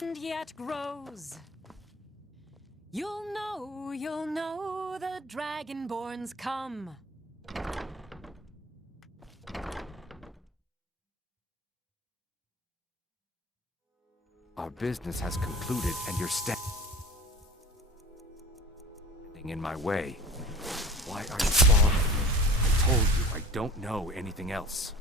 and yet grows. You'll know the Dragonborn's come. Our business has concluded and you're standing in my way. Why are you following me? I told you I don't know anything else.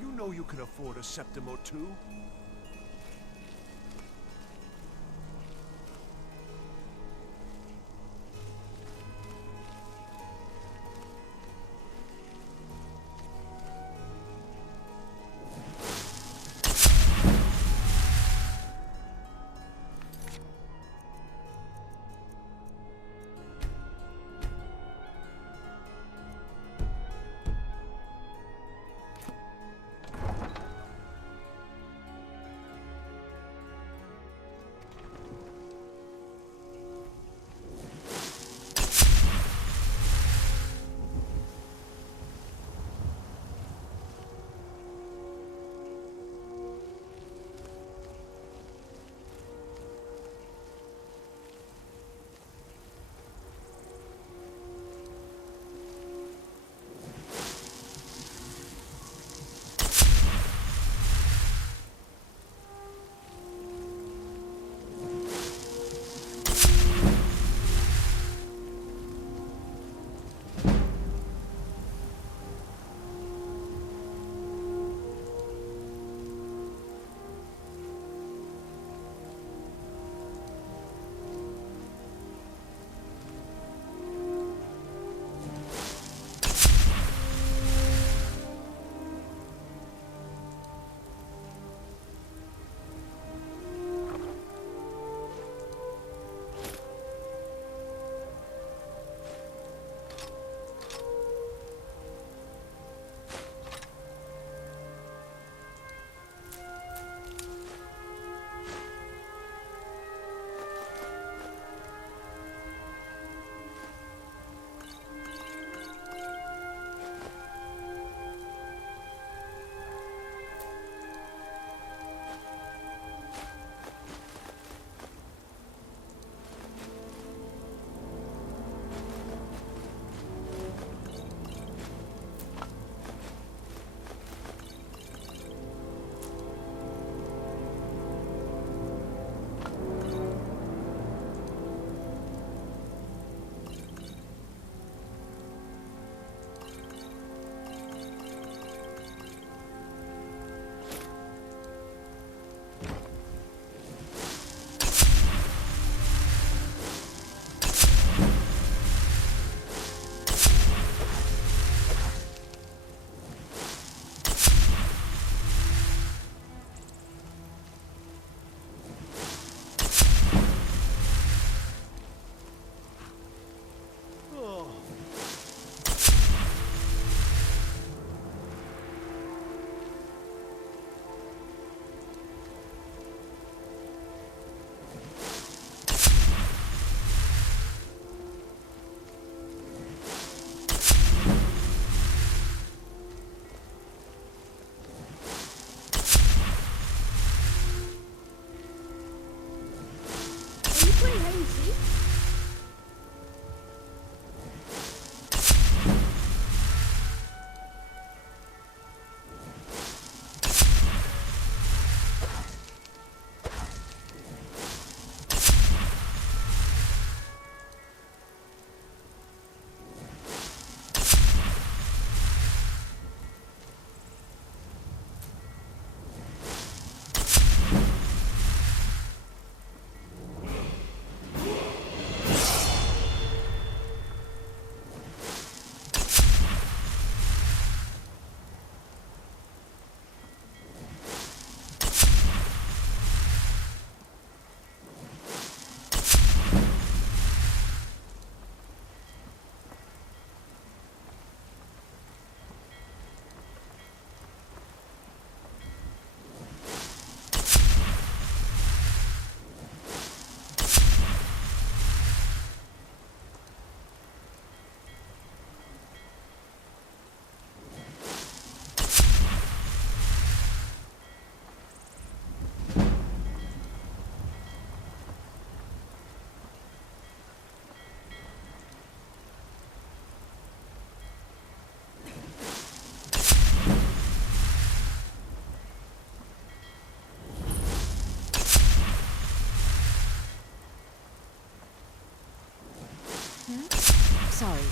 You know you can afford a septim or two.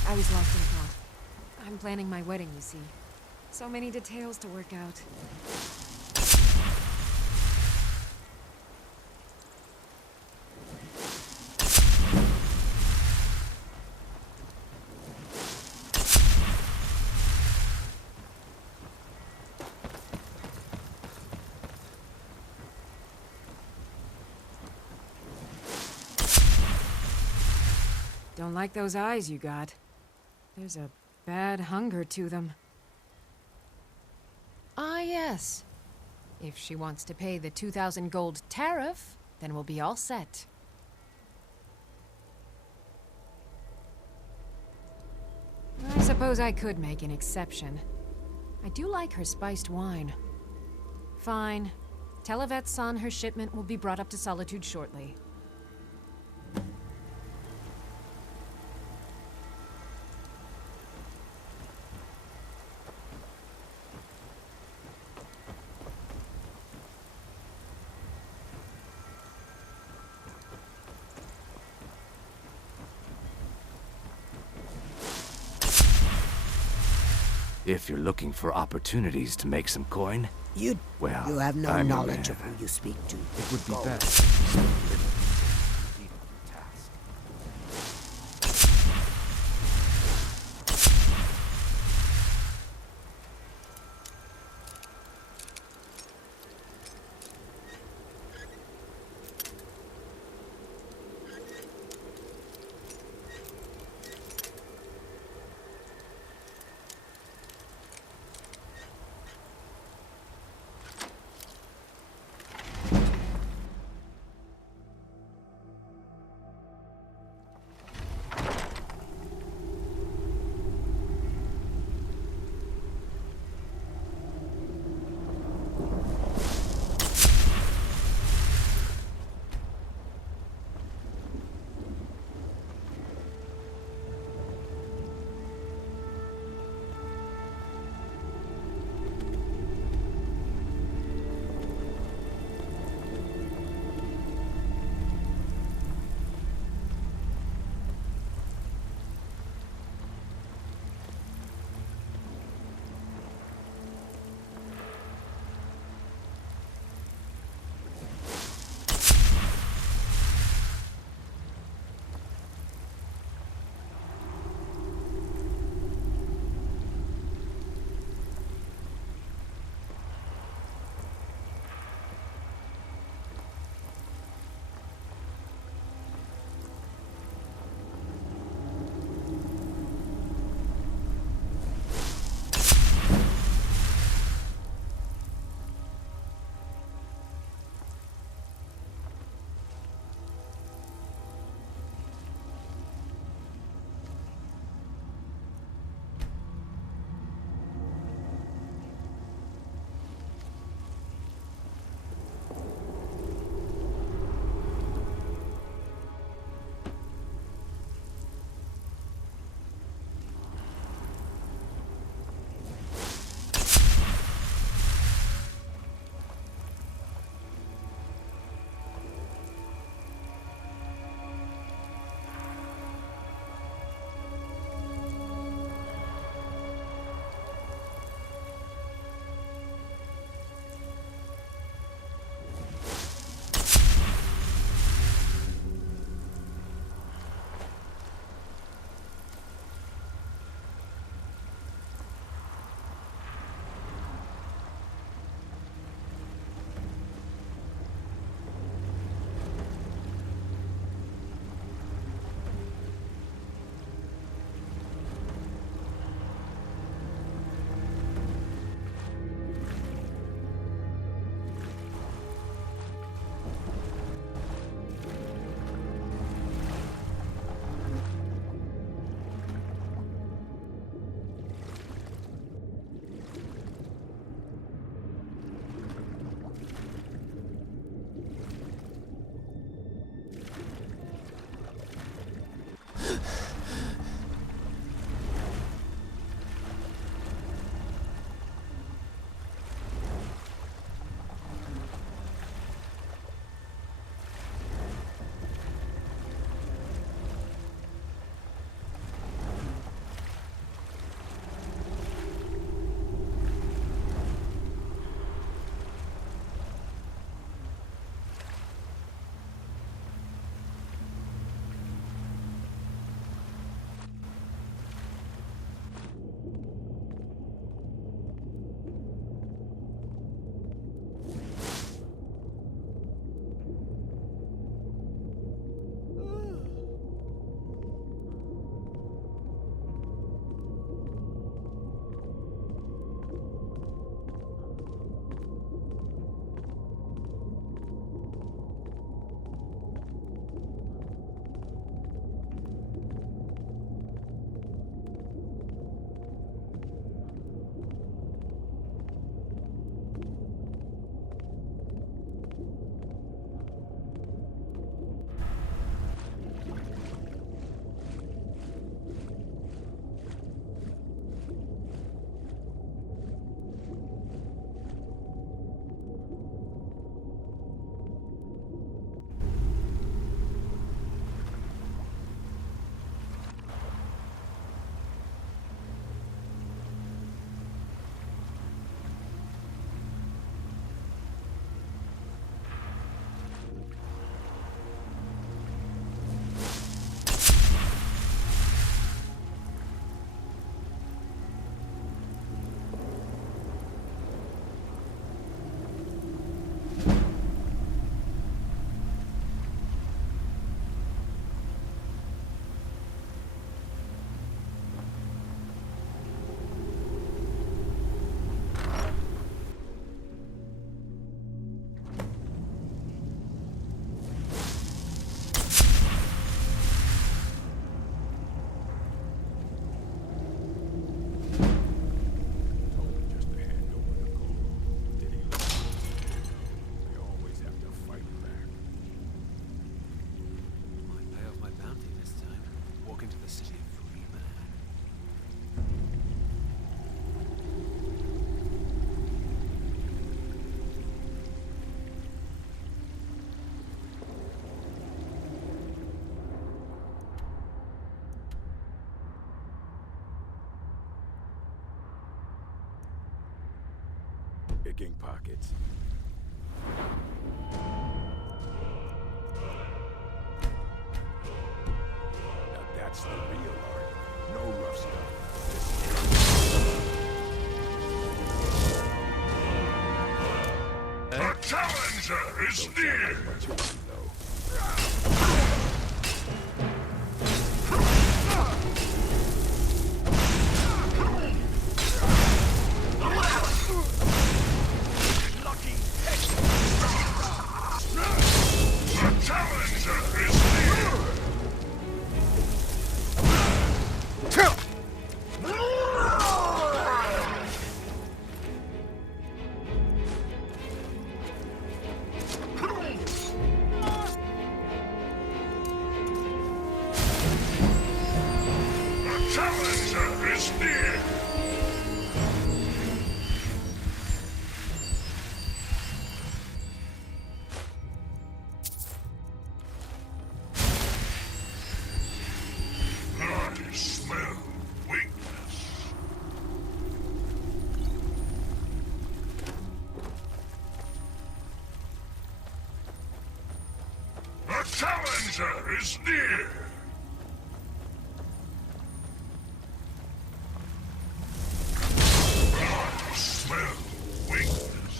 I was lost in thought. I'm planning my wedding, you see. So many details to work out. Don't like those eyes you got. There's a bad hunger to them. Ah, yes. If she wants to pay the 2,000 gold tariff, then we'll be all set. I suppose I could make an exception. I do like her spiced wine. Fine. Tell Yvette's-san her shipment will be brought up to Solitude shortly. If you're looking for opportunities to make some coin, You have no I'm a knowledge of man. who you speak to. It would be Go. best if you spent a little complete the task. picking pockets. Now that's the real art. No rough stuff. The challenger is near! Challenger is near! I smell weakness. The challenger is near! I smell weakness.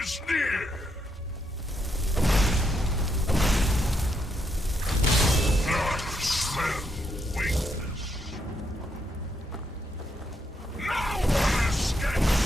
Is near! I smell weakness. No one escapes!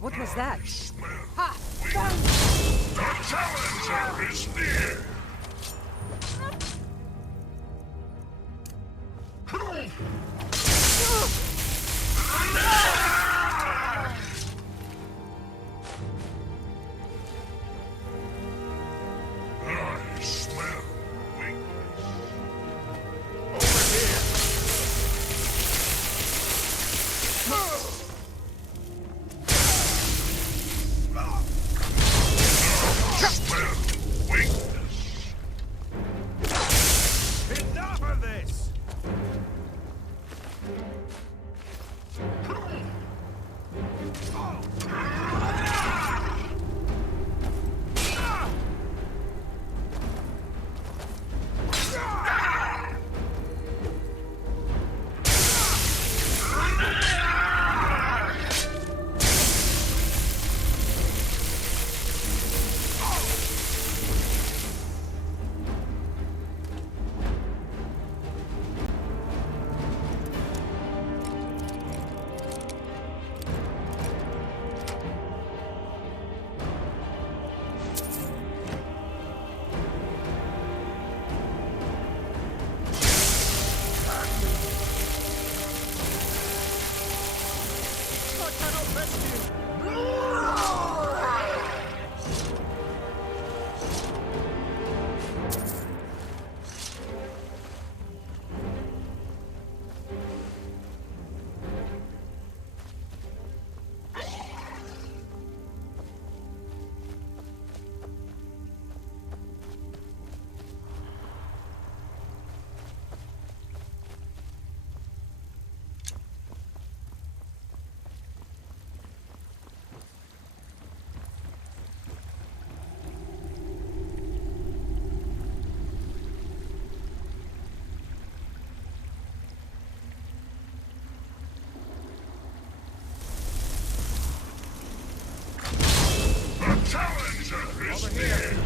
What was that? Ha! The challenger is near! I smell weakness. Over here! Enough of this! is near!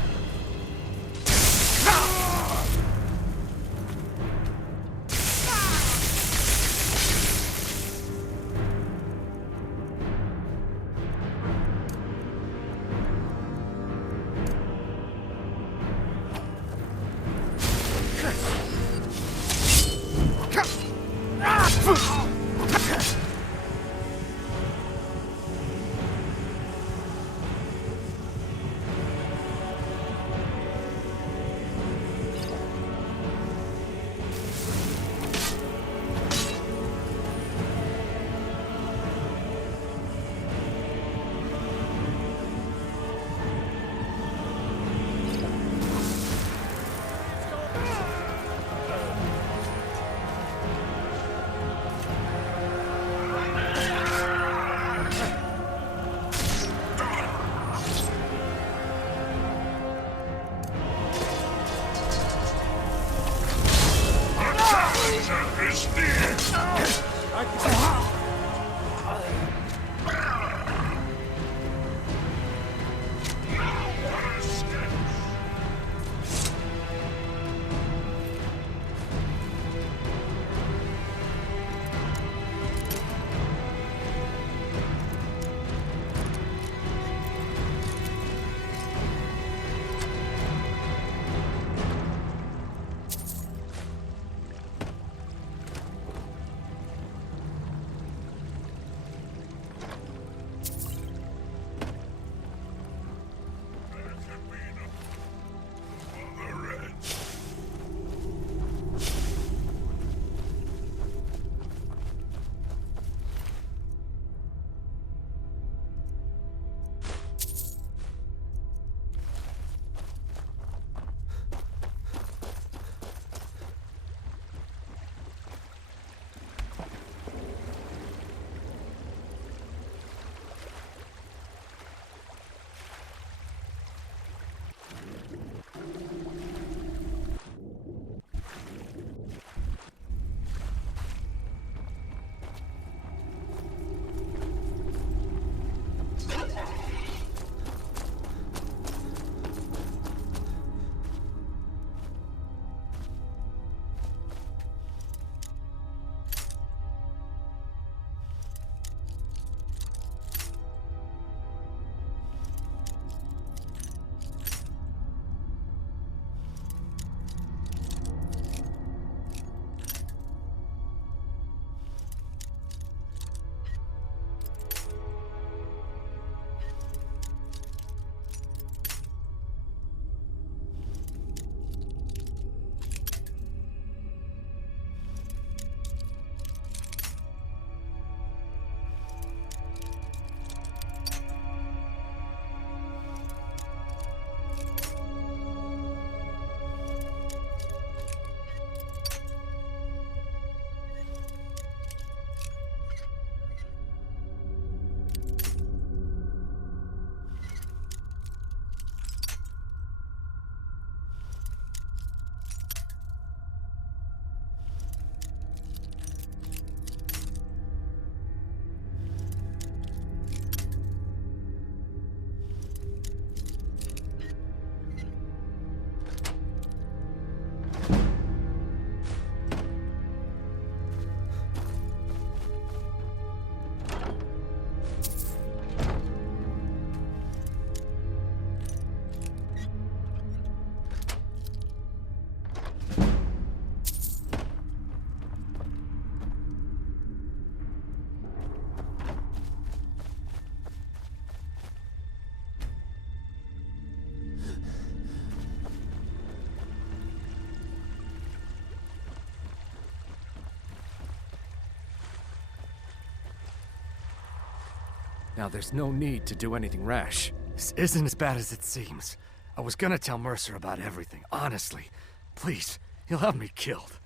Now, there's no need to do anything rash. This isn't as bad as it seems. I was gonna tell Mercer about everything, honestly. Please, he'll have me killed.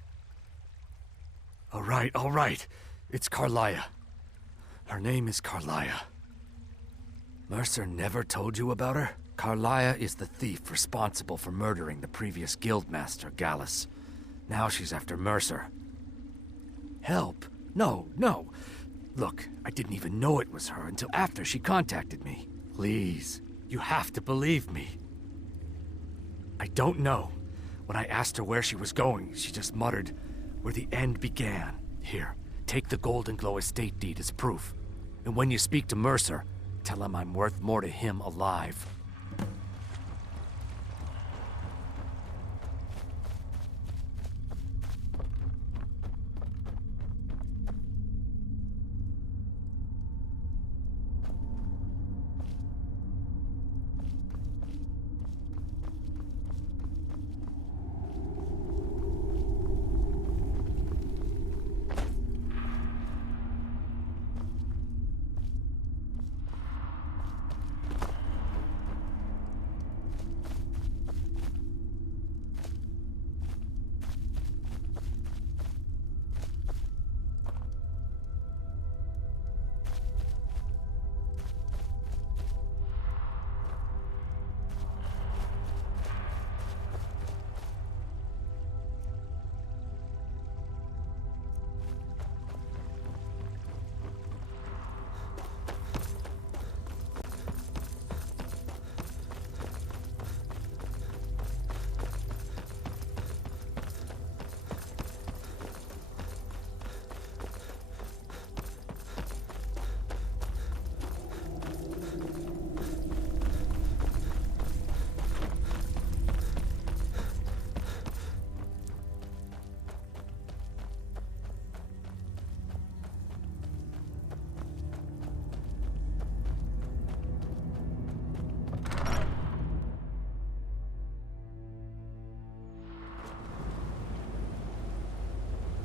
All right. It's Carlia. Her name is Carlia. Mercer never told you about her? Carlia is the thief responsible for murdering the previous guildmaster, Gallus. Now she's after Mercer. Help? No. Look, I didn't even know it was her until after she contacted me. Please, you have to believe me. I don't know. When I asked her where she was going, she just muttered, "Where the end began." Here, take the Golden Glow estate deed as proof. And when you speak to Mercer, tell him I'm worth more to him alive.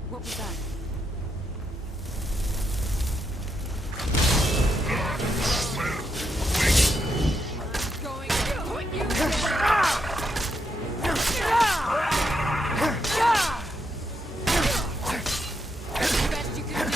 What was that? I'm going to put you best you can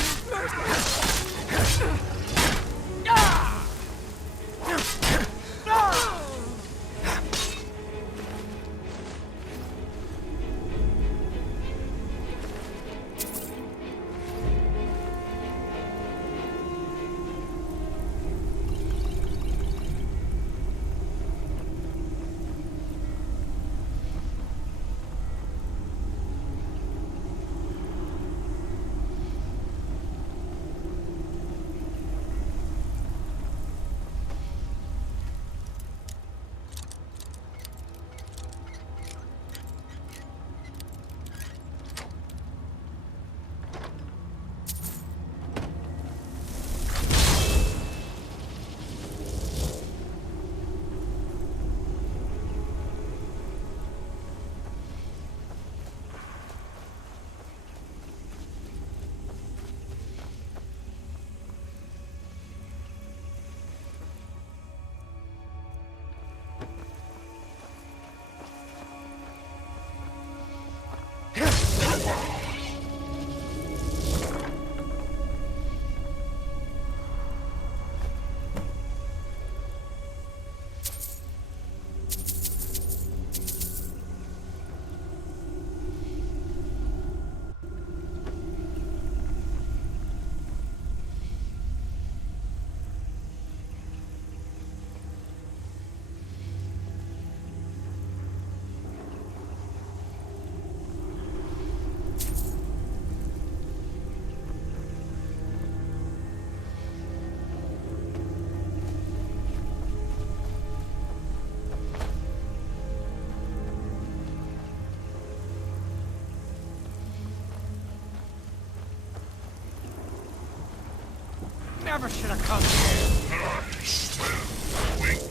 Never should have come here. I smell weakness.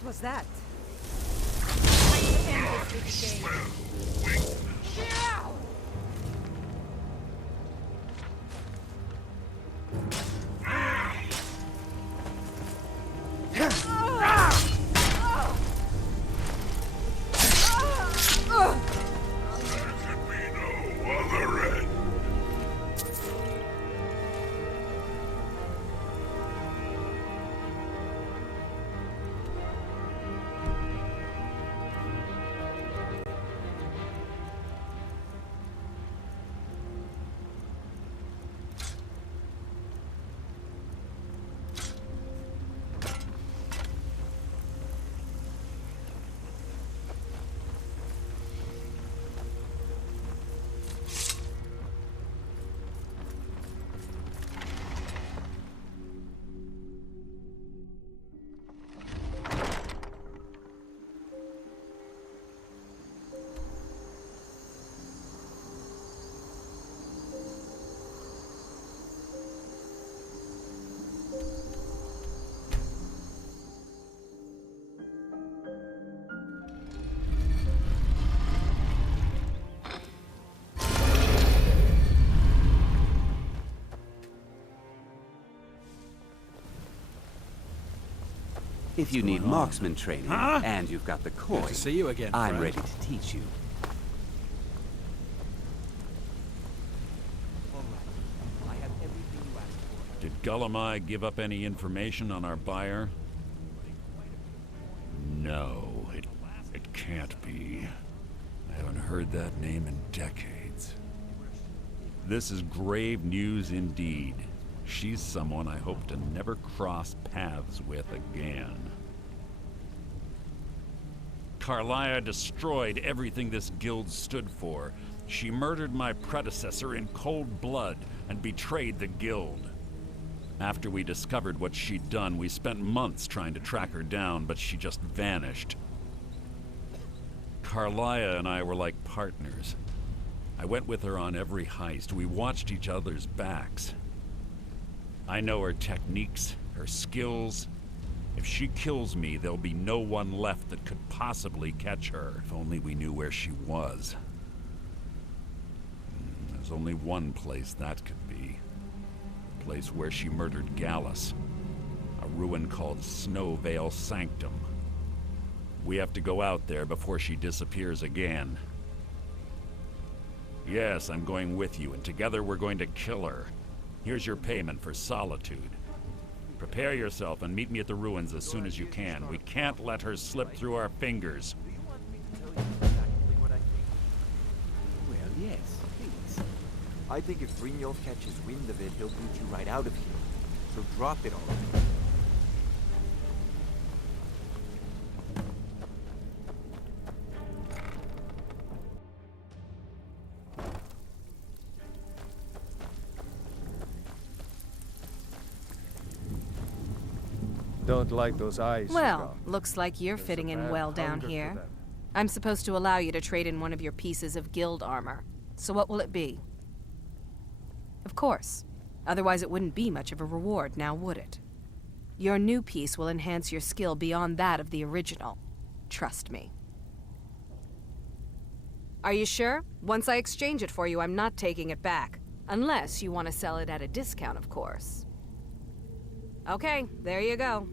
What was that? If you need marksman training, and you've got the coin, Good to see you again, I'm friend. ready to teach you. Did Gullamai give up any information on our buyer? No, it can't be. I haven't heard that name in decades. This is grave news indeed. She's someone I hope to never cross paths with again. Carlia destroyed everything this guild stood for. She murdered my predecessor in cold blood and betrayed the guild. After we discovered what she'd done, we spent months trying to track her down, but she just vanished. Carlia and I were like partners. I went with her on every heist. We watched each other's backs. I know her techniques, her skills. If she kills me, there'll be no one left that could possibly catch her. If only we knew where she was. There's only one place that could be. The place where she murdered Gallus. A ruin called Snowvale Sanctum. We have to go out there before she disappears again. Yes, I'm going with you, and together we're going to kill her. Here's your payment for solitude. Prepare yourself and meet me at the ruins as soon as you can. We can't let her slip through our fingers. Well, yes, please. I think if Brynjolf catches wind of it, he'll boot you right out of here. So drop it already. Don't like those eyes. Well, looks like you're fitting in well down here. I'm supposed to allow you to trade in one of your pieces of guild armor. So what will it be? Of course. Otherwise it wouldn't be much of a reward, now would it? Your new piece will enhance your skill beyond that of the original. Trust me. Are you sure? Once I exchange it for you, I'm not taking it back. Unless you want to sell it at a discount, of course. Okay, there you go.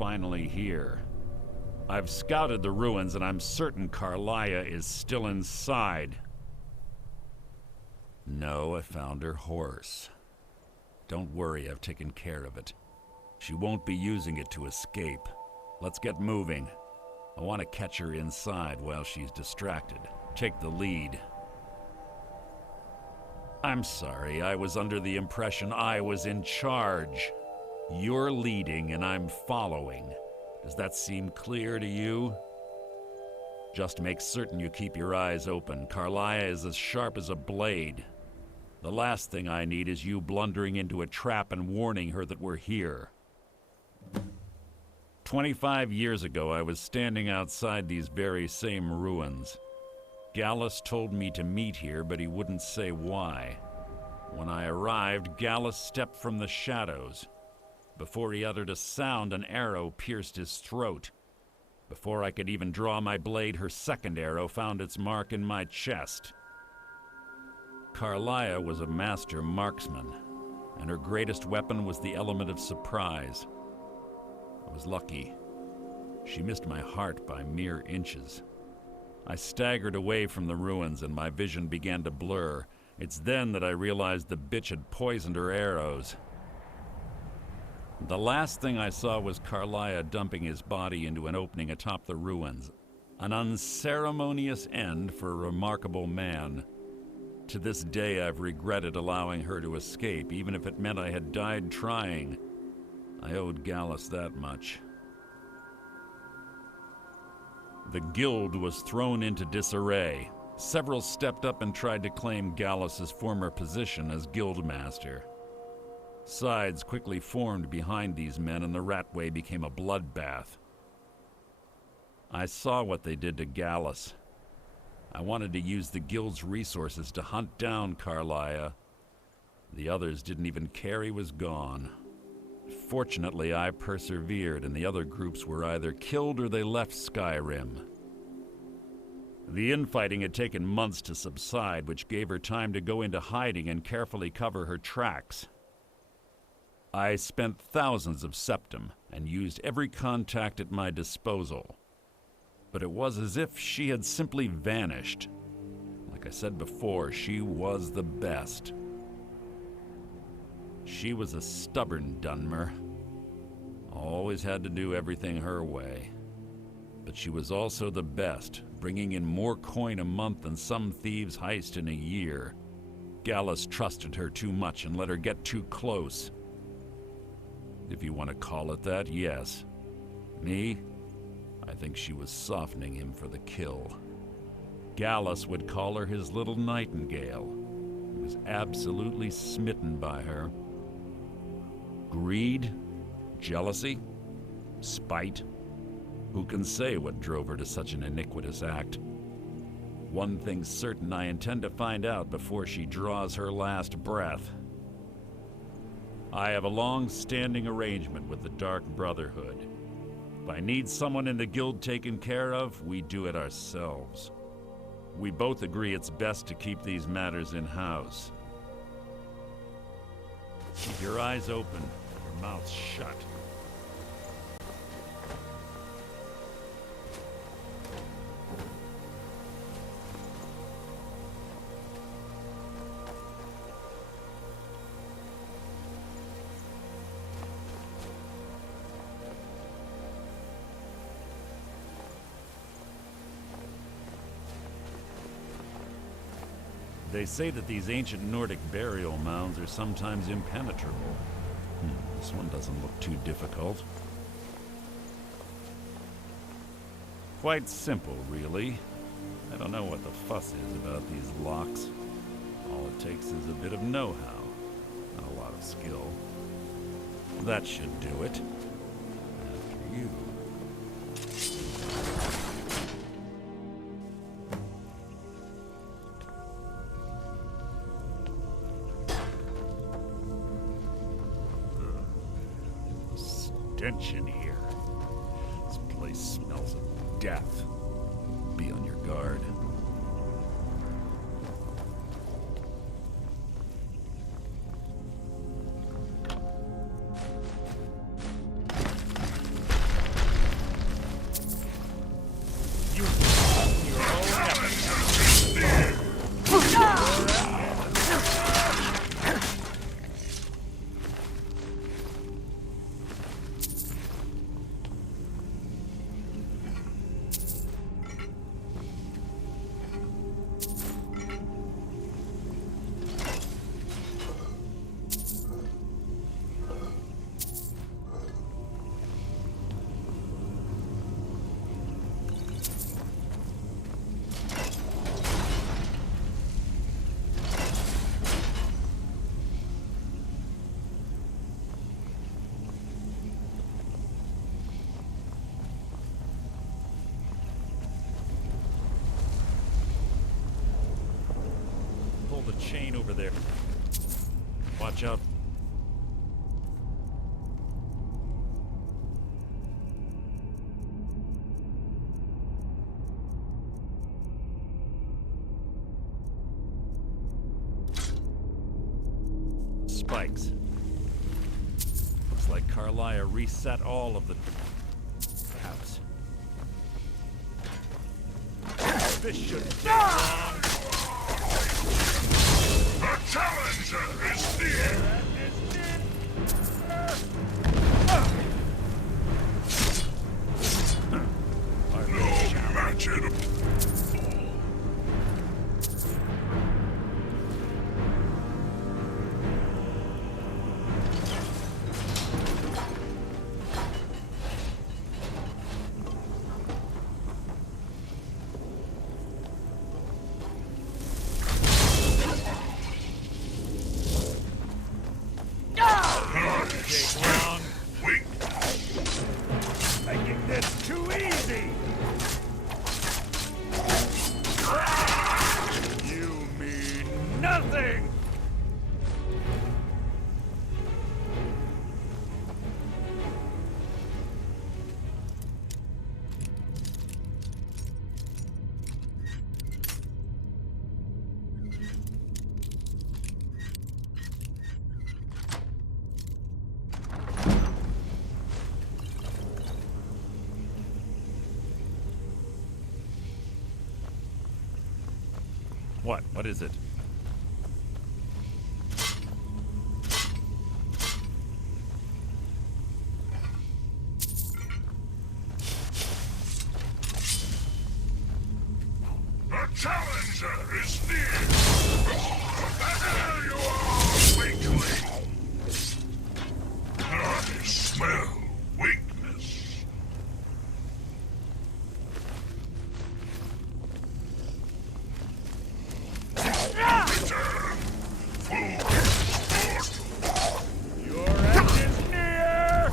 finally here. I've scouted the ruins and I'm certain Carlia is still inside. No, I found her horse. Don't worry, I've taken care of it. She won't be using it to escape. Let's get moving. I want to catch her inside while she's distracted. Take the lead. I'm sorry, I was under the impression I was in charge. You're leading and I'm following. Does that seem clear to you? Just make certain you keep your eyes open. Carlia is as sharp as a blade. The last thing I need is you blundering into a trap and warning her that we're here. 25 years ago, I was standing outside these very same ruins. Gallus told me to meet here, but he wouldn't say why. When I arrived, Gallus stepped from the shadows. Before he uttered a sound, an arrow pierced his throat. Before I could even draw my blade, her second arrow found its mark in my chest. Carlia was a master marksman, and her greatest weapon was the element of surprise. I was lucky. She missed my heart by mere inches. I staggered away from the ruins and my vision began to blur. It's then that I realized the bitch had poisoned her arrows. The last thing I saw was Carlia dumping his body into an opening atop the ruins. An unceremonious end for a remarkable man. To this day, I've regretted allowing her to escape, even if it meant I had died trying. I owed Gallus that much. The guild was thrown into disarray. Several stepped up and tried to claim Gallus's former position as guildmaster. Sides quickly formed behind these men and the Ratway became a bloodbath. I saw what they did to Gallus. I wanted to use the guild's resources to hunt down Carlia. The others didn't even care he was gone. Fortunately, I persevered and the other groups were either killed or they left Skyrim. The infighting had taken months to subside, which gave her time to go into hiding and carefully cover her tracks. I spent thousands of septum and used every contact at my disposal. But it was as if she had simply vanished. Like I said before, she was the best. She was a stubborn Dunmer. Always had to do everything her way. But she was also the best, bringing in more coin a month than some thieves heist in a year. Gallus trusted her too much and let her get too close. If you want to call it that, yes. Me? I think she was softening him for the kill. Gallus would call her his little nightingale. He was absolutely smitten by her. Greed? Jealousy? Spite? Who can say what drove her to such an iniquitous act? One thing's certain, I intend to find out before she draws her last breath. I have a long-standing arrangement with the Dark Brotherhood. If I need someone in the guild taken care of, we do it ourselves. We both agree it's best to keep these matters in-house. Keep your eyes open, your mouth shut. They say that these ancient Nordic burial mounds are sometimes impenetrable. This one doesn't look too difficult. Quite simple, really. I don't know what the fuss is about these locks. All it takes is a bit of know-how, and a lot of skill. That should do it. After you. Stench in here. This place smells of death. Be on your guard. chain over there. Watch out. Spikes. Looks like Carlia reset all of the house. This shouldn't take long. The challenger is near! No match in Take long. weak. Making this too easy. You mean nothing. What? What is it? The challenger is near! There you are, weakling! I smell weakness. Return! Fool! Your end is near.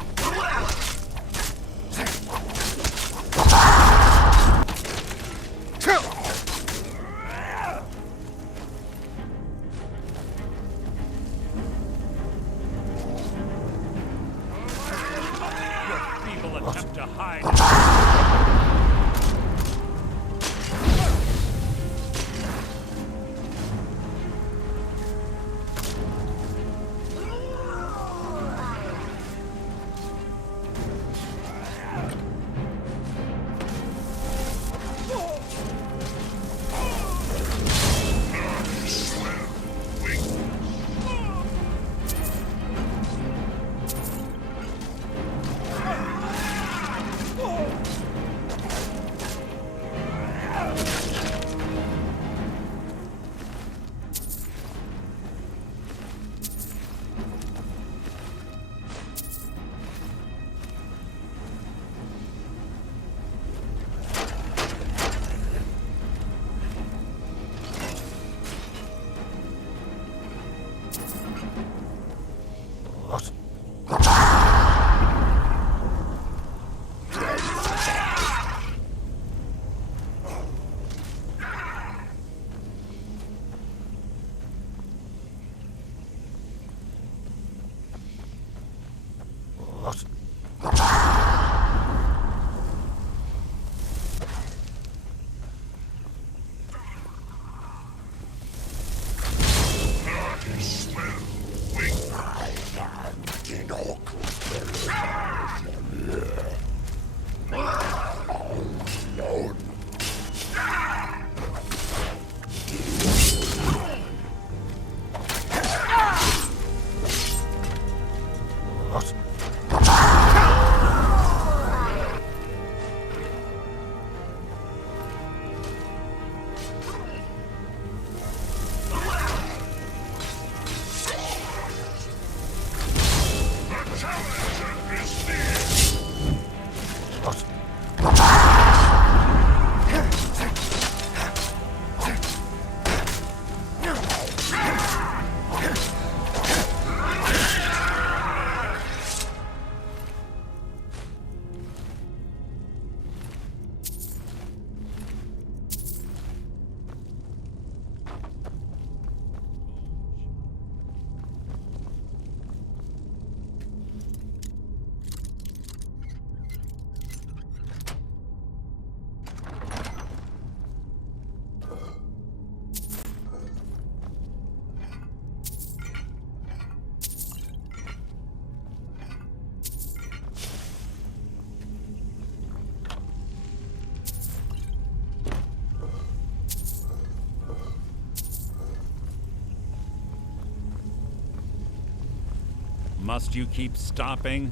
Must you keep stopping?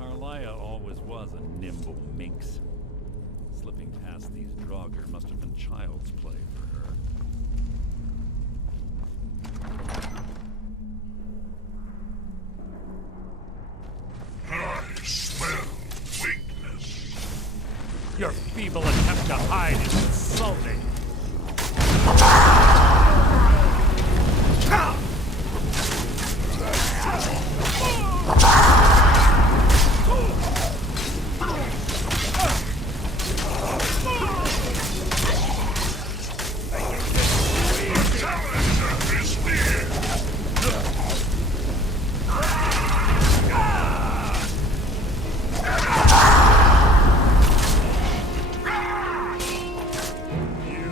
Carlia always was a nimble minx. Slipping past these Draugr must have been child's play for her. I smell weakness. Your feeble attempt to hide is insulting. You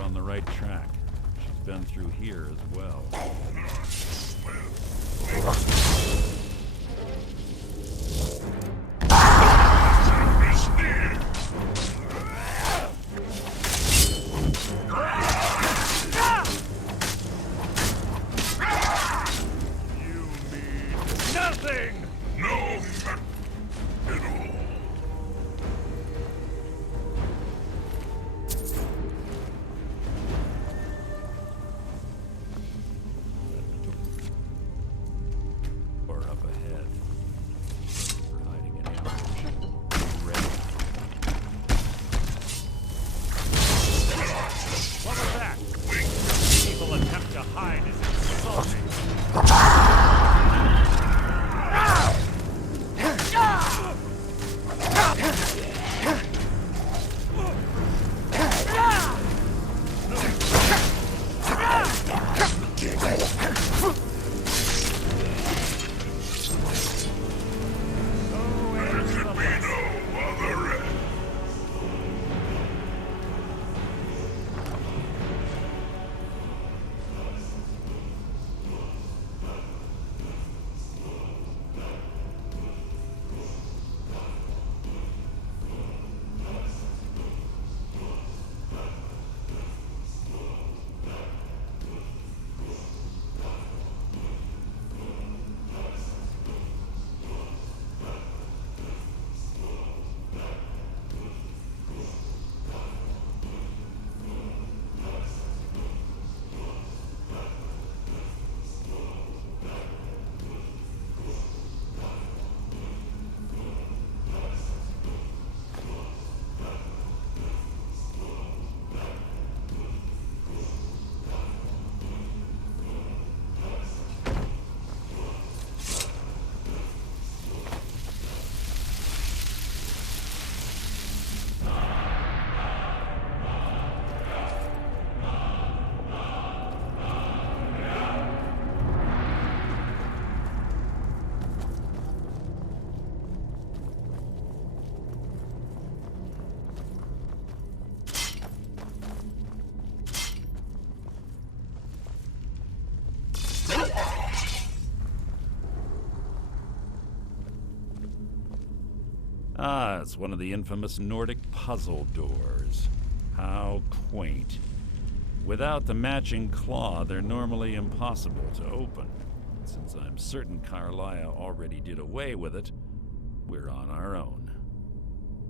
On the right track. She's been through here as well. You mean nothing! No, at all. Ah, it's one of the infamous Nordic puzzle doors. How quaint. Without the matching claw, they're normally impossible to open. Since I'm certain Carlia already did away with it, we're on our own.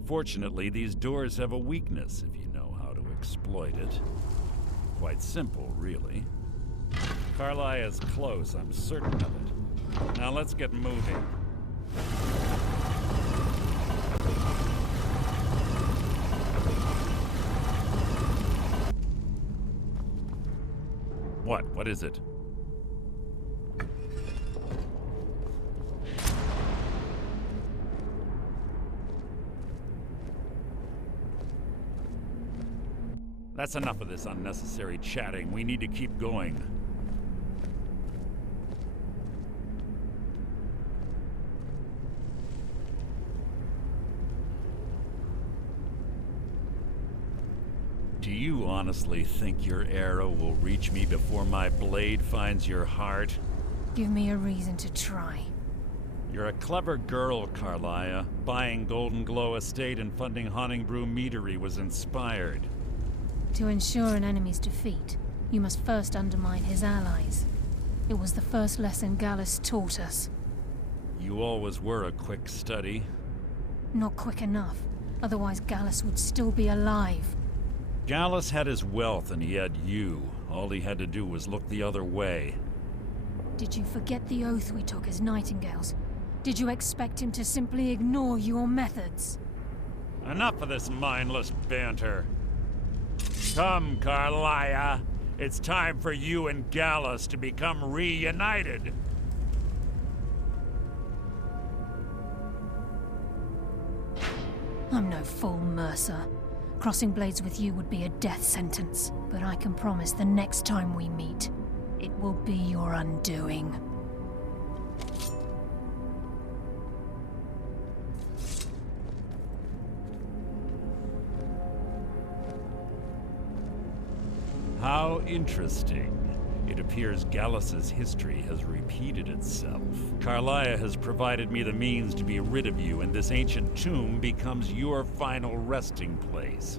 Fortunately, these doors have a weakness if you know how to exploit it. Quite simple, really. Carlia's close, I'm certain of it. Now let's get moving. What is it? That's enough of this unnecessary chatting. We need to keep going. Do you honestly think your arrow will reach me before my blade finds your heart? Give me a reason to try. You're a clever girl, Carlia. Buying Golden Glow Estate and funding Haunting Brew Meadery was inspired. To ensure an enemy's defeat, you must first undermine his allies. It was the first lesson Gallus taught us. You always were a quick study. Not quick enough, otherwise Gallus would still be alive. Gallus had his wealth and he had you. All he had to do was look the other way. Did you forget the oath we took as Nightingales? Did you expect him to simply ignore your methods? Enough of this mindless banter. Come, Carlia. It's time for you and Gallus to become reunited. I'm no fool, Mercer. Crossing blades with you would be a death sentence, but I can promise the next time we meet, it will be your undoing. How interesting. It appears Gallus's history has repeated itself. Carlia has provided me the means to be rid of you, and this ancient tomb becomes your final resting place.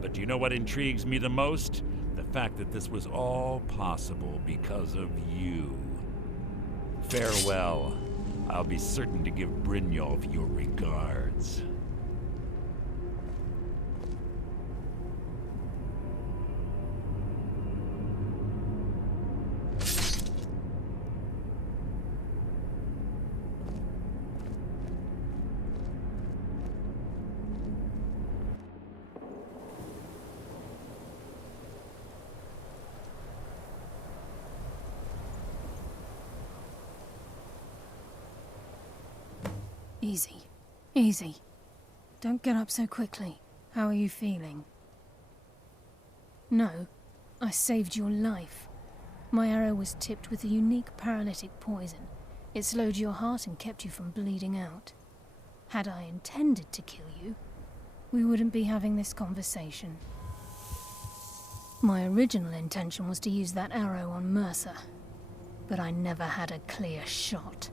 But do you know what intrigues me the most? The fact that this was all possible because of you. Farewell. I'll be certain to give Brynjolf your regards. Easy. Easy. Don't get up so quickly. How are you feeling? No, I saved your life. My arrow was tipped with a unique paralytic poison. It slowed your heart and kept you from bleeding out. Had I intended to kill you, we wouldn't be having this conversation. My original intention was to use that arrow on Mercer, but I never had a clear shot.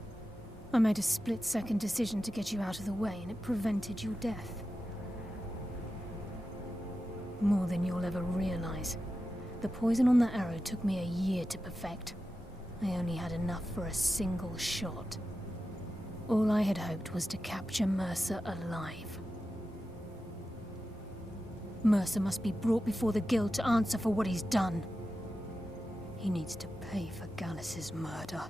I made a split-second decision to get you out of the way, and it prevented your death. More than you'll ever realize. The poison on that arrow took me a year to perfect. I only had enough for a single shot. All I had hoped was to capture Mercer alive. Mercer must be brought before the Guild to answer for what he's done. He needs to pay for Gallus's murder.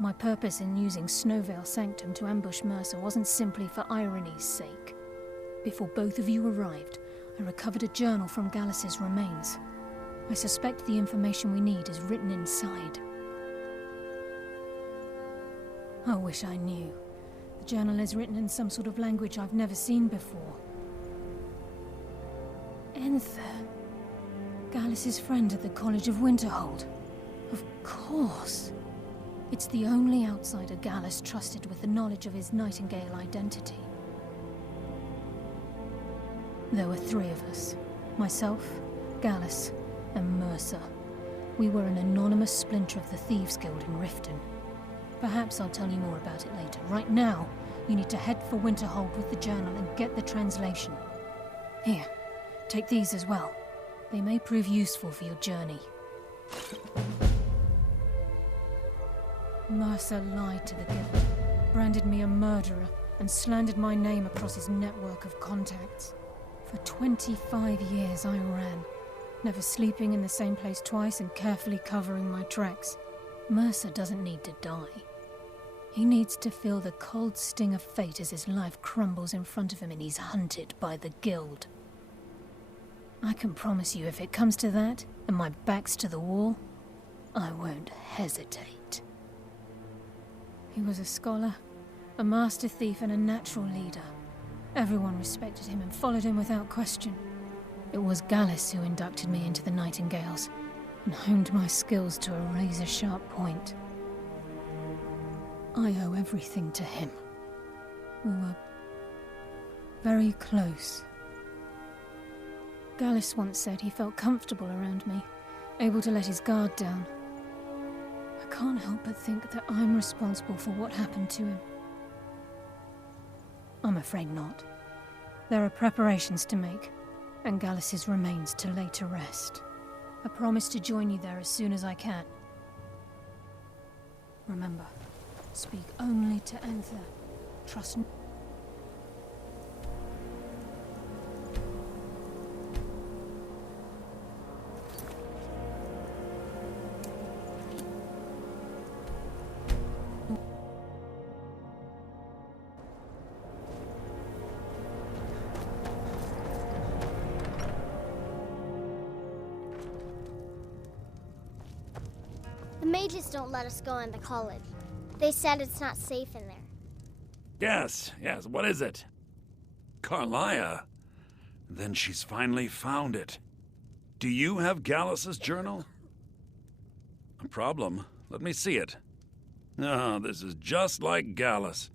My purpose in using Snowvale Sanctum to ambush Mercer wasn't simply for irony's sake. Before both of you arrived, I recovered a journal from Gallus's remains. I suspect the information we need is written inside. I wish I knew. The journal is written in some sort of language I've never seen before. Enther. Gallus's friend at the College of Winterhold. Of course. It's the only outsider Gallus trusted with the knowledge of his Nightingale identity. There were three of us. Myself, Gallus, and Mercer. We were an anonymous splinter of the Thieves' Guild in Riften. Perhaps I'll tell you more about it later. Right now, You need to head for Winterhold with the journal and get the translation. Here, take these as well. They may prove useful for your journey. Mercer lied to the Guild, branded me a murderer, and slandered my name across his network of contacts. For 25 years I ran, never sleeping in the same place twice and carefully covering my tracks. Mercer doesn't need to die. He needs to feel the cold sting of fate as his life crumbles in front of him and he's hunted by the Guild. I can promise you, if it comes to that, and my back's to the wall, I won't hesitate. He was a scholar, a master thief, and a natural leader. Everyone respected him and followed him without question. It was Gallus who inducted me into the Nightingales, and honed my skills to a razor-sharp point. I owe everything to him. We were very close. Gallus once said he felt comfortable around me, able to let his guard down. I can't help but think that I'm responsible for what happened to him. I'm afraid not. There are preparations to make, and Gallus's remains to lay to rest. I promise to join you there as soon as I can. Remember, speak only to Anther. Trust me. The mages don't let us go in the college. They said it's not safe in there. Yes, what is it? Carlia? Then she's finally found it. Do you have Gallus's journal? A problem? Let me see it. Oh, this is just like Gallus.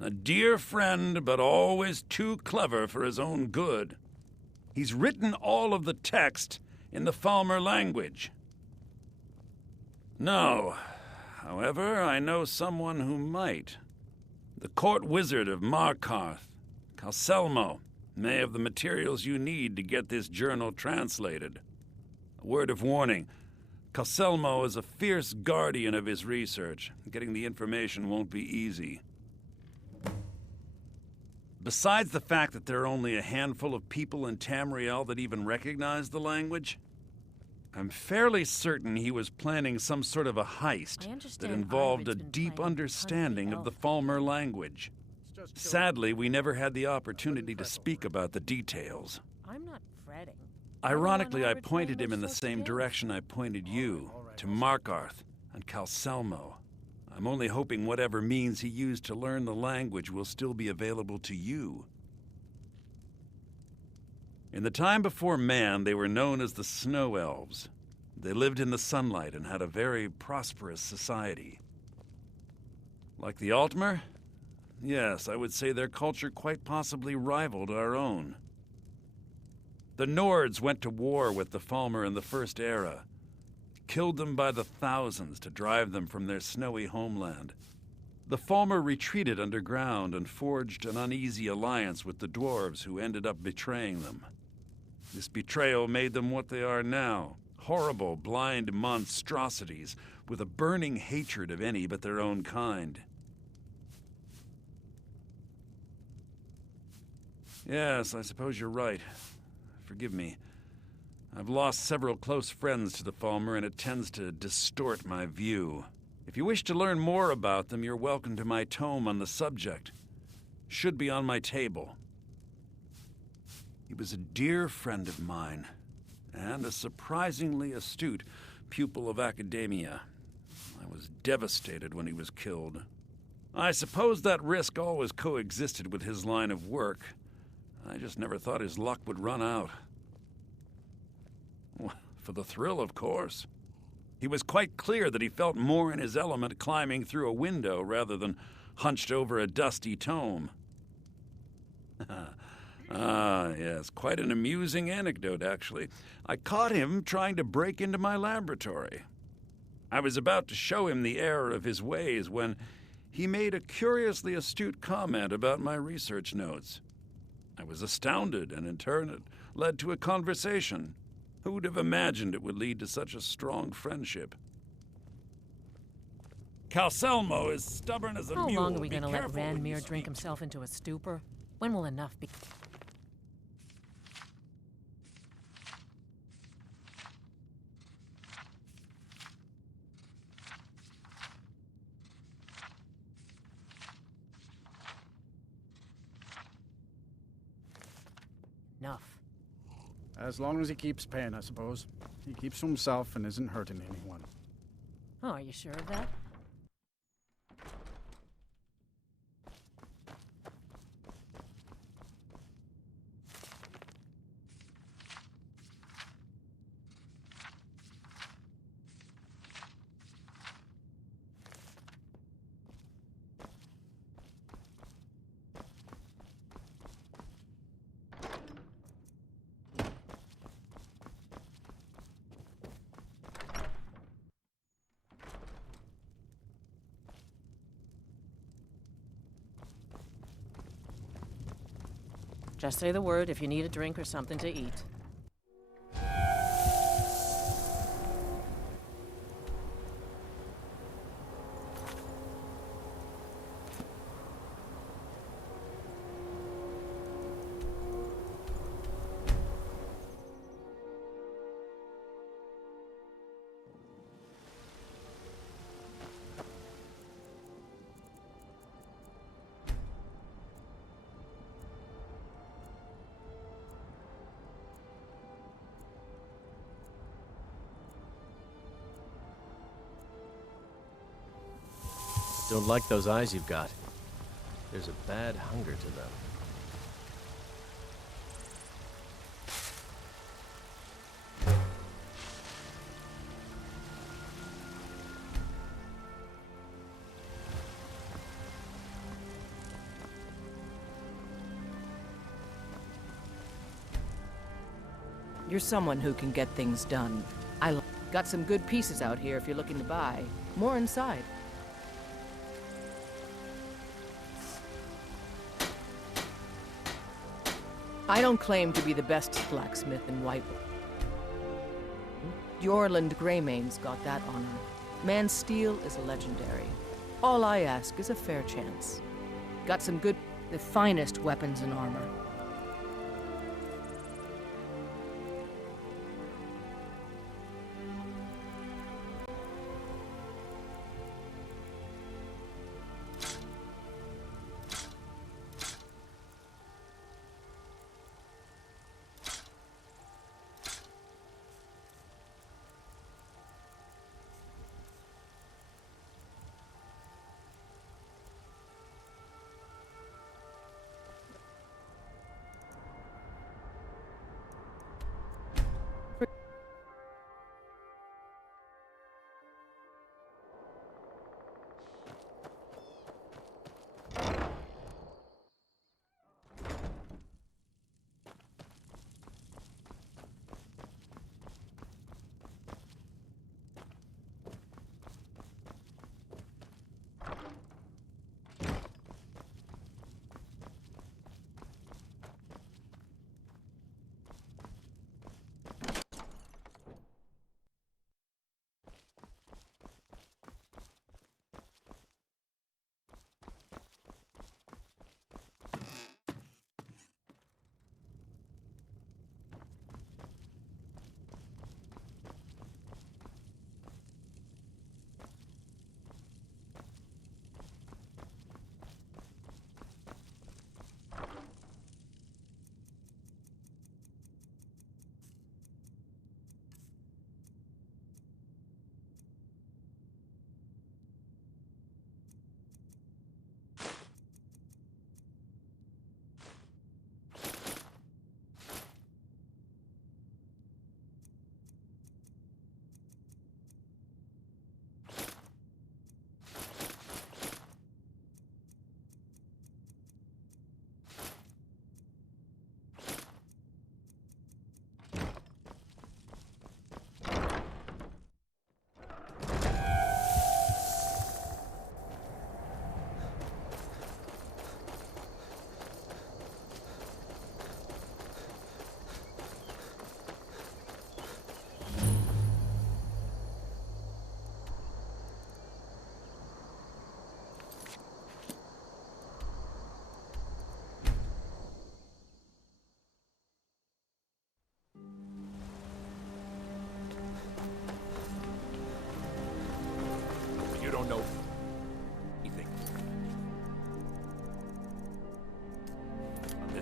A dear friend, but always too clever for his own good. He's written all of the text in the Falmer language. No. However, I know someone who might. The court wizard of Markarth, Calcelmo, may have the materials you need to get this journal translated. A word of warning. Calcelmo is a fierce guardian of his research. Getting the information won't be easy. Besides the fact that there are only a handful of people in Tamriel that even recognize the language, I'm fairly certain he was planning some sort of a heist that involved a deep understanding of the Falmer language. Sadly, we never had the opportunity to speak about the details. I'm not fretting. Ironically, I pointed him in the same direction I pointed you, to Markarth and Calcelmo. I'm only hoping whatever means he used to learn the language will still be available to you. In the time before man, they were known as the Snow Elves. They lived in the sunlight and had a very prosperous society. Like the Altmer? Yes, I would say their culture quite possibly rivaled our own. The Nords went to war with the Falmer in the First Era, killed them by the thousands to drive them from their snowy homeland. The Falmer retreated underground and forged an uneasy alliance with the dwarves who ended up betraying them. This betrayal made them what they are now, horrible, blind monstrosities with a burning hatred of any but their own kind. Yes, I suppose you're right. Forgive me. I've lost several close friends to the Falmer, and it tends to distort my view. If you wish to learn more about them, you're welcome to my tome on the subject. Should be on my table. He was a dear friend of mine, and a surprisingly astute pupil of academia. I was devastated when he was killed. I suppose that risk always coexisted with his line of work. I just never thought his luck would run out. For the thrill, of course. He was quite clear that he felt more in his element climbing through a window rather than hunched over a dusty tome. Ah, yes, quite an amusing anecdote, actually. I caught him trying to break into my laboratory. I was about to show him the error of his ways when He made a curiously astute comment about my research notes. I was astounded, and in turn it led to a conversation. Who would have imagined it would lead to such a strong friendship? Calselmo is stubborn as a mule. How long are we Be going to let careful when you Ranmir drink speak. himself into a stupor? When will enough be? Enough. As long as he keeps paying, I suppose. He keeps to himself and isn't hurting anyone. Oh, are you sure of that? Just say the word if you need a drink or something to eat. Don't like those eyes you've got. There's a bad hunger to them. You're someone who can get things done. Got some good pieces out here if you're looking to buy. More inside. I don't claim to be the best blacksmith in Whitewood. Jorland Greymane's got that honor. Man's steel is legendary. All I ask is a fair chance. Got some good, the finest weapons and armor.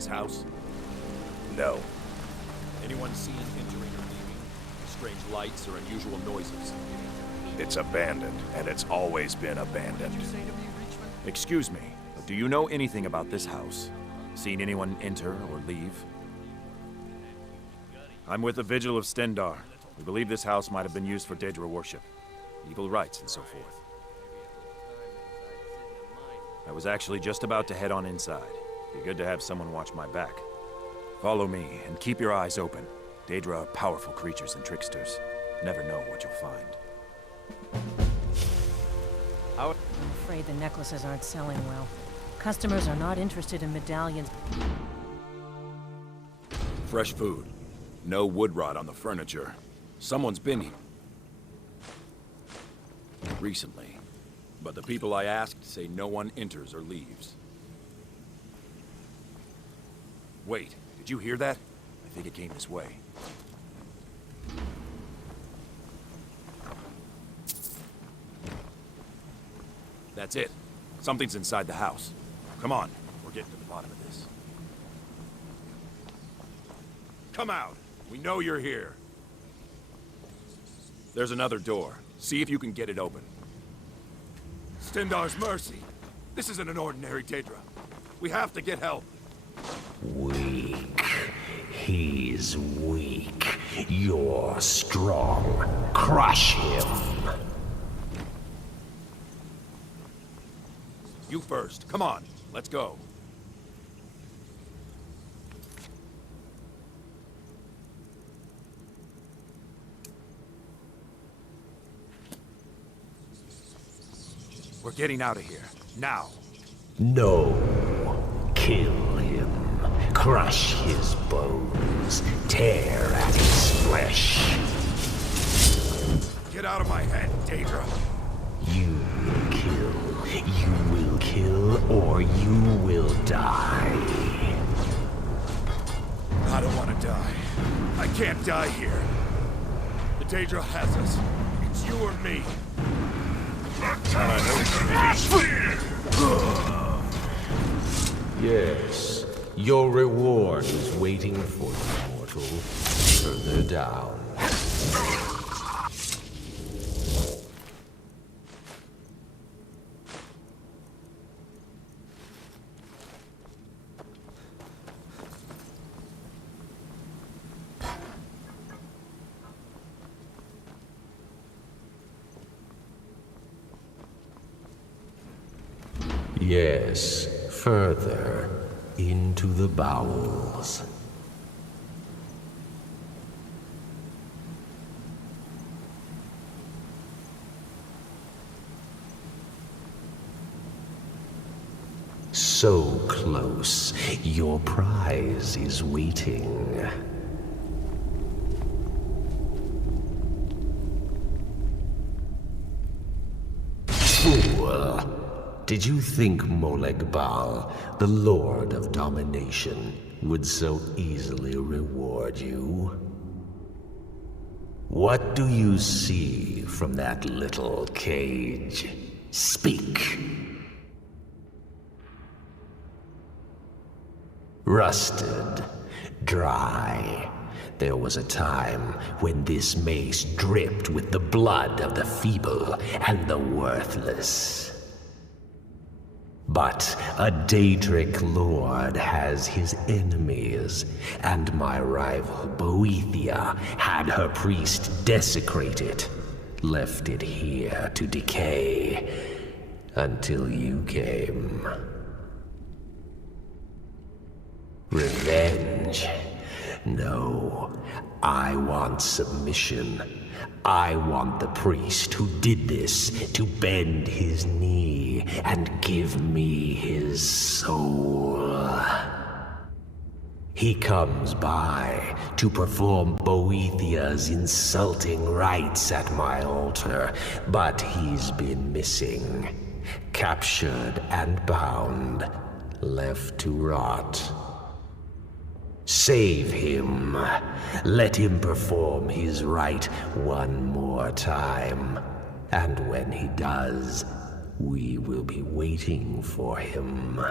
this house? No. Anyone seen entering or leaving? Strange lights or unusual noises? It's abandoned, and it's always been abandoned. Excuse me, but do you know anything about this house? Seen anyone enter or leave? I'm with the Vigil of Stendar. We believe this house might have been used for Daedra worship, evil rites, and so forth. I was actually just about to head on inside. Be good to have someone watch my back. Follow me, and keep your eyes open. Daedra are powerful creatures and tricksters. Never know what you'll find. I'm afraid the necklaces aren't selling well. Customers are not interested in medallions. Fresh food. No wood rot on the furniture. Someone's been here. Recently. But the people I asked say no one enters or leaves. Wait, did you hear that? I think it came this way. That's it. Something's inside the house. Come on, we're getting to the bottom of this. Come out! We know you're here. There's another door. See if you can get it open. Stendar's mercy. This isn't an ordinary Daedra. We have to get help. Weak. He's weak. You're strong. Crush him. You first. Come on. Let's go. We're getting out of here. Now. No. Kill him. Crush his bones. Tear at his flesh. Get out of my head, Daedra. You will kill. You will kill, or you will die. I don't want to die. I can't die here. The Daedra has us. It's you or me. Yes, your reward is waiting for you, mortal. Further down. Yes, further into the bowels. So close, your prize is waiting. Fool! Did you think Molegbal, the Lord of Domination, would so easily reward you? What do you see from that little cage? Speak! Rusted, dry. There was a time when this mace dripped with the blood of the feeble and the worthless. But a Daedric lord has his enemies, and my rival Boethia had her priest desecrate it, left it here to decay, until you came. Revenge? No, I want submission. I want the priest who did this to bend his knee and give me his soul. He comes by to perform Boethia's insulting rites at my altar, but he's been missing, captured and bound, left to rot. Save him. Let him perform his rite one more time. And when he does, we will be waiting for him.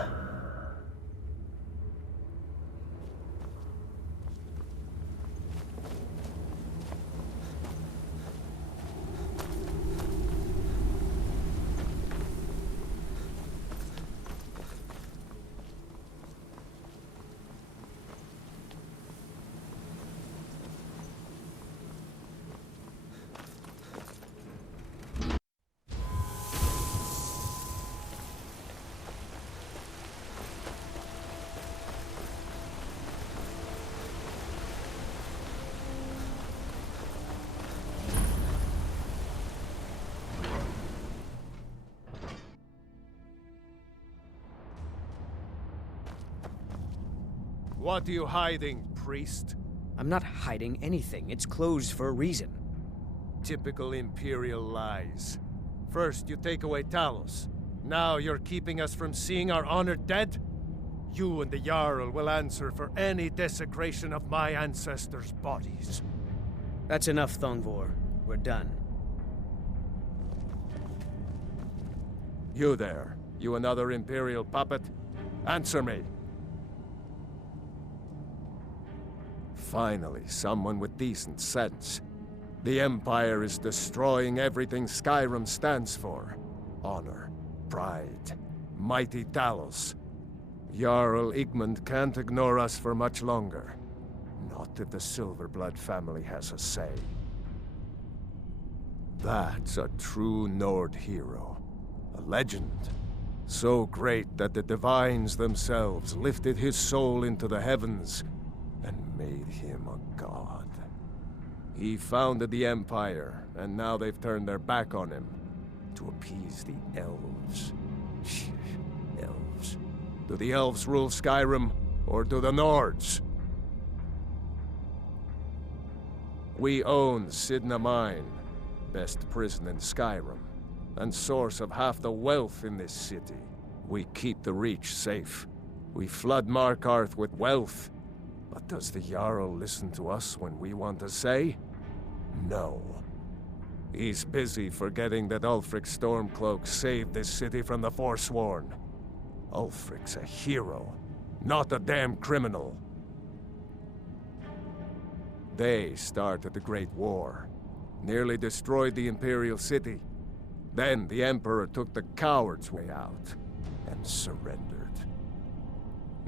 What are you hiding, priest? I'm not hiding anything. It's closed for a reason. Typical Imperial lies. First, you take away Talos. Now you're keeping us from seeing our honored dead? You and the Jarl will answer for any desecration of my ancestors' bodies. That's enough, Thongvor. We're done. You there. You another Imperial puppet? Answer me. Finally, someone with decent sense. The Empire is destroying everything Skyrim stands for. Honor, pride, mighty Talos. Jarl Igmund can't ignore us for much longer. Not if the Silverblood family has a say. That's a true Nord hero. A legend. So great that the Divines themselves lifted his soul into the heavens and made him a god. He founded the Empire, and now they've turned their back on him to appease the elves. Elves. Do the elves rule Skyrim, or do the Nords? We own Sidna Mine, best prison in Skyrim, and source of half the wealth in this city. We keep the Reach safe. We flood Markarth with wealth. But does the Jarl listen to us when we want to say? No. He's busy forgetting that Ulfric Stormcloak saved this city from the Forsworn. Ulfric's a hero, not a damn criminal. They started the Great War, nearly destroyed the Imperial City. Then the Emperor took the coward's way out and surrendered.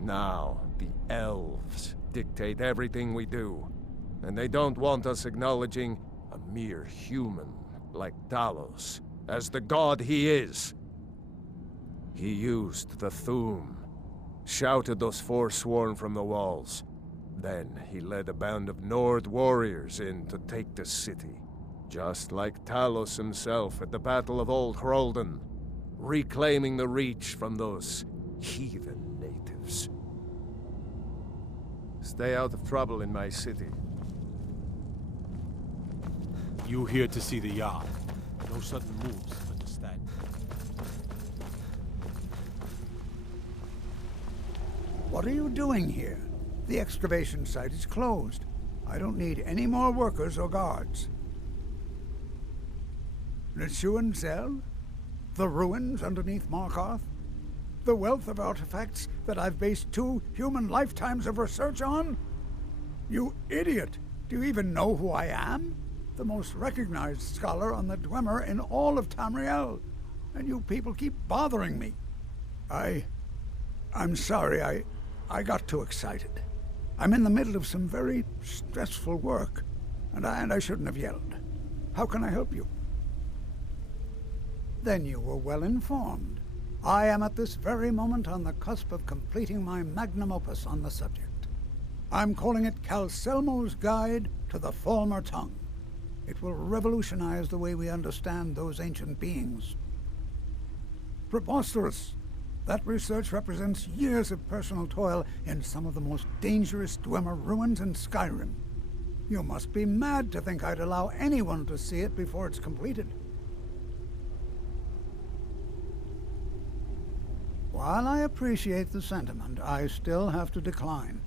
Now, the elves dictate everything we do, and they don't want us acknowledging a mere human like Talos as the god he is. He used the Thu'um, shouted those Forsworn from the walls. Then he led a band of Nord warriors in to take the city, just like Talos himself at the Battle of Old Hroldan, reclaiming the Reach from those heathen natives. Stay out of trouble in my city. You here to see the Jarl. No sudden moves, understand? What are you doing here? The excavation site is closed. I don't need any more workers or guards. Biccuwan Zell? The ruins underneath Markarth? The wealth of artifacts that I've based 2 human lifetimes of research on? You idiot! Do you even know who I am? The most recognized scholar on the Dwemer in all of Tamriel. And you people keep bothering me. I'm sorry, I got too excited. I'm in the middle of some very stressful work, and I shouldn't have yelled. How can I help you? Then you were well informed. I am at this very moment on the cusp of completing my magnum opus on the subject. I'm calling it Calcelmo's Guide to the Falmer Tongue. It will revolutionize the way we understand those ancient beings. Preposterous! That research represents years of personal toil in some of the most dangerous Dwemer ruins in Skyrim. You must be mad to think I'd allow anyone to see it before it's completed. While I appreciate the sentiment, I still have to decline.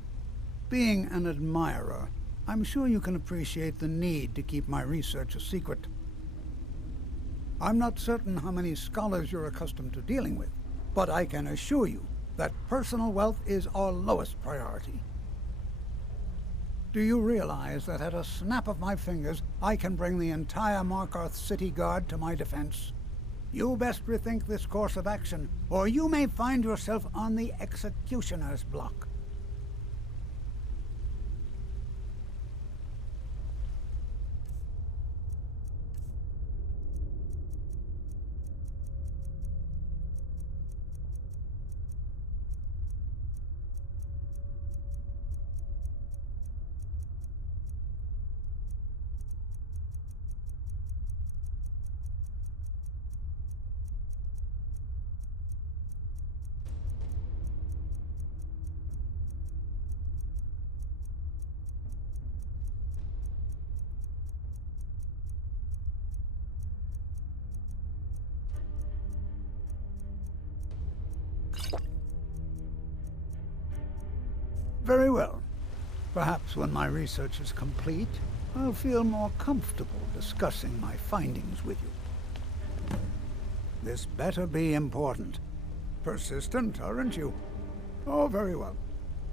Being an admirer, I'm sure you can appreciate the need to keep my research a secret. I'm not certain how many scholars you're accustomed to dealing with, but I can assure you that personal wealth is our lowest priority. Do you realize that at a snap of my fingers, I can bring the entire Markarth City Guard to my defense? You best rethink this course of action, or you may find yourself on the executioner's block. Very well. Perhaps when my research is complete, I'll feel more comfortable discussing my findings with you. This better be important. Persistent, aren't you? Oh, very well.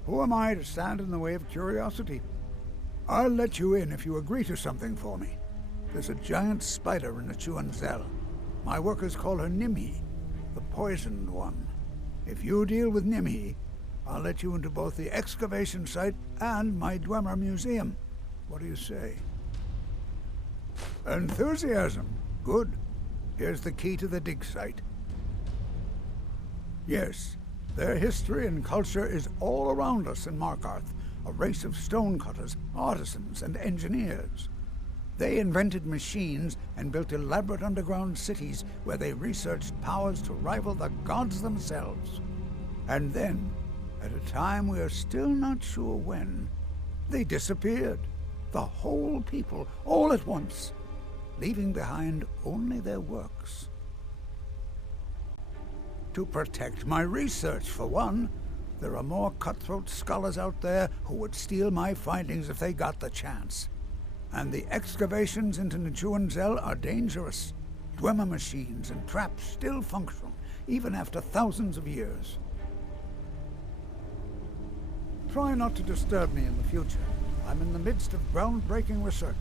Who am I to stand in the way of curiosity? I'll let you in if you agree to something for me. There's a giant spider in the Biccuwan cell. My workers call her Nimhi, the poisoned one. If you deal with Nimhi, I'll let you into both the excavation site and my Dwemer museum. What do you say? Enthusiasm. Good. Here's the key to the dig site. Yes, their history and culture is all around us in Markarth, a race of stonecutters, artisans, and engineers. They invented machines and built elaborate underground cities where they researched powers to rival the gods themselves. And then, at a time we are still not sure when, they disappeared. The whole people, all at once, leaving behind only their works. To protect my research, for one. There are more cutthroat scholars out there who would steal my findings if they got the chance. And the excavations into Biccuwan Zell are dangerous. Dwemer machines and traps still function, even after thousands of years. Try not to disturb me in the future. I'm in the midst of groundbreaking research.